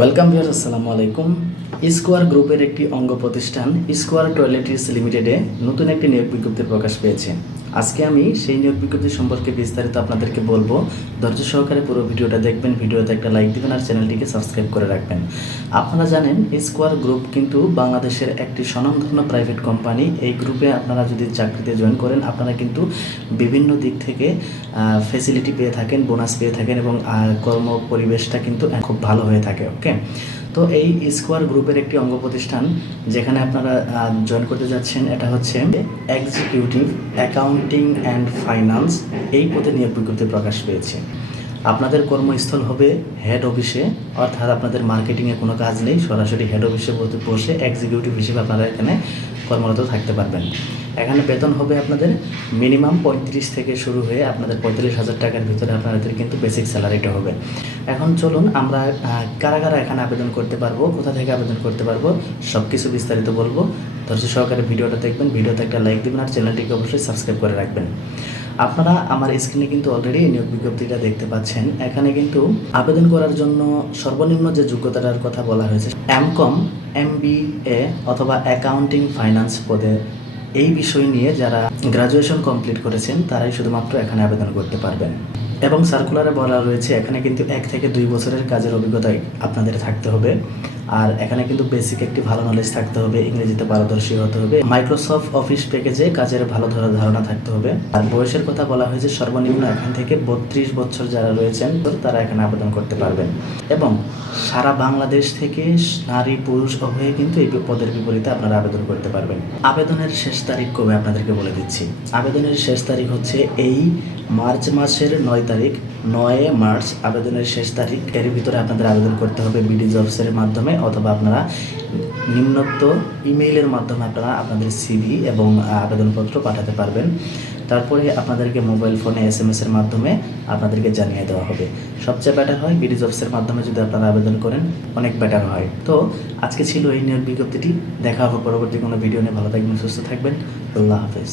Welcome ভিউর আসসালামু আলাইকুম স্কোয়ার গ্রুপের একটি অঙ্গ প্রতিষ্ঠান স্কোয়ার টয়লেট্রিজ লিমিটেডে নতুন একটি নিয়োগ বিজ্ঞপ্তি প্রকাশ পেয়েছে। আজকে আমি সেই নিয়োগ বিজ্ঞপ্তি সম্পর্কে বিস্তারিত আপনাদেরকে বলব। ধৈর্য সহকারে পুরো ভিডিওটা দেখবেন, ভিডিওতে একটা লাইক দিবেন আর চ্যানেলটিকে সাবস্ক্রাইব করে রাখবেন। আপনারা জানেন স্কোয়ার গ্রুপ কিন্তু বাংলাদেশের একটি স্বনামধন্য প্রাইভেট কোম্পানি এই গ্রুপে আপনারা যদি চাকরিতে জয়েন করেন, আপনারা কিন্তু বিভিন্ন দিক থেকে ফেসিলিটি পেয়ে থাকেন বোনাস পেয়ে থাকেন এবং কর্ম পরিবেশটা কিন্তু খুব ভালো হয়ে থাকে ওকে তো এই স্কোয়ার গ্রুপের একটি অঙ্গ প্রতিষ্ঠান যেখানে আপনারা জয়েন করতে যাচ্ছেন, এটা হচ্ছে এক্সিকিউটিভ অ্যাকাউন্টিং অ্যান্ড ফাইন্যান্স এই পদে নিয়োগ বিজ্ঞপ্তি প্রকাশ পেয়েছে। আপনাদের কর্মস্থল হবে হেড অফিসে অর্থাৎ আপনাদের মার্কেটিংয়ে কোনো কাজ নেই, সরাসরি হেড অফিসে বসে- এক্সিকিউটিভ হিসেবে আপনারা এখানে কর্মরত থাকতে পারবেন। এখানে বেতন হবে আপনাদের মিনিমাম পঁয়ত্রিশ থেকে শুরু হয়ে আপনাদের পঁয়তাল্লিশ হাজার টাকার ভিতরে আপনাদের কিন্তু বেসিক স্যালারিটা হবে। এখন চলুন আমরা কারা কারা এখানে আবেদন করতে পারব, কোথা থেকে আবেদন করতে পারব সব কিছু বিস্তারিত বলব। ধৈর্য সহকারে ভিডিওটা দেখবেন, ভিডিওতে একটা লাইক দিবেন আর চ্যানেলটিকে অবশ্যই সাবস্ক্রাইব করে রাখবেন। আপনারা আমার স্ক্রিনে কিন্তু অলরেডি নিয়োগ বিজ্ঞপ্তিটা দেখতে পাচ্ছেন। এখানে কিন্তু আবেদন করার জন্য সর্বনিম্ন যে যোগ্যতাটার কথা বলা হয়েছে এমকম এম এ অথবা অ্যাকাউন্টিং ফাইন্যান্স পদে এই বিষয় নিয়ে যারা গ্রাজুয়েশন কমপ্লিট করেছেন, তারাই শুধুমাত্র এখানে আবেদন করতে পারবেন। এবং সার্কুলারে বলা রয়েছে, এখানে কিন্তু এক থেকে দুই বছরের কাজের অভিজ্ঞতা আপনাদের থাকতে হবে। আর এখানে কিন্তু বেসিক একটি ভালো নলেজ থাকতে হবে, ইংরেজিতে পারদর্শী হতে হবে। মাইক্রোসফট অফিস প্যাকেজে কাজের ভালো ধরা ধারণা থাকতে হবে। আর বয়সের কথা বলা হয়েছে, সর্বনিম্ন এখান থেকে বত্রিশ বছর যারা রয়েছেন, তারা এখানে আবেদন করতে পারবেন। এবং সারা বাংলাদেশ থেকে নারী, পুরুষ উভয়ে কিন্তু এই পদের বিপরীতে আপনারা আবেদন করতে পারবেন। আবেদনের শেষ তারিখ কবে আপনাদেরকে বলে দিচ্ছি। আবেদনের শেষ তারিখ হচ্ছে এই মার্চ মাসের নয় তারিখ নয় মার্চ আবেদনের শেষ তারিখ। এর ভিতরে আপনাদের আবেদন করতে হবে বিডি জবসের মাধ্যমে অথবা আপনারা নিম্নোক্ত ইমেইলের মাধ্যমে আপনারা আপনাদের সিভি এবং আবেদনপত্র পাঠাতে পারবেন। তারপরে আপনাদেরকে মোবাইল ফোনে এস এম এর মাধ্যমে আপনাদেরকে জানিয়ে দেওয়া হবে। সবচেয়ে বেটার হয় বিডি জবসের মাধ্যমে যদি আপনারা আবেদন করেন, অনেক বেটার হয়। তো আজকে ছিল এই নিয়োগ বিজ্ঞপ্তিটি। দেখা হবে পরবর্তী কোনো ভিডিও নিয়ে। ভালো থাকবেন, সুস্থ থাকবেন। আল্লাহ হাফেজ।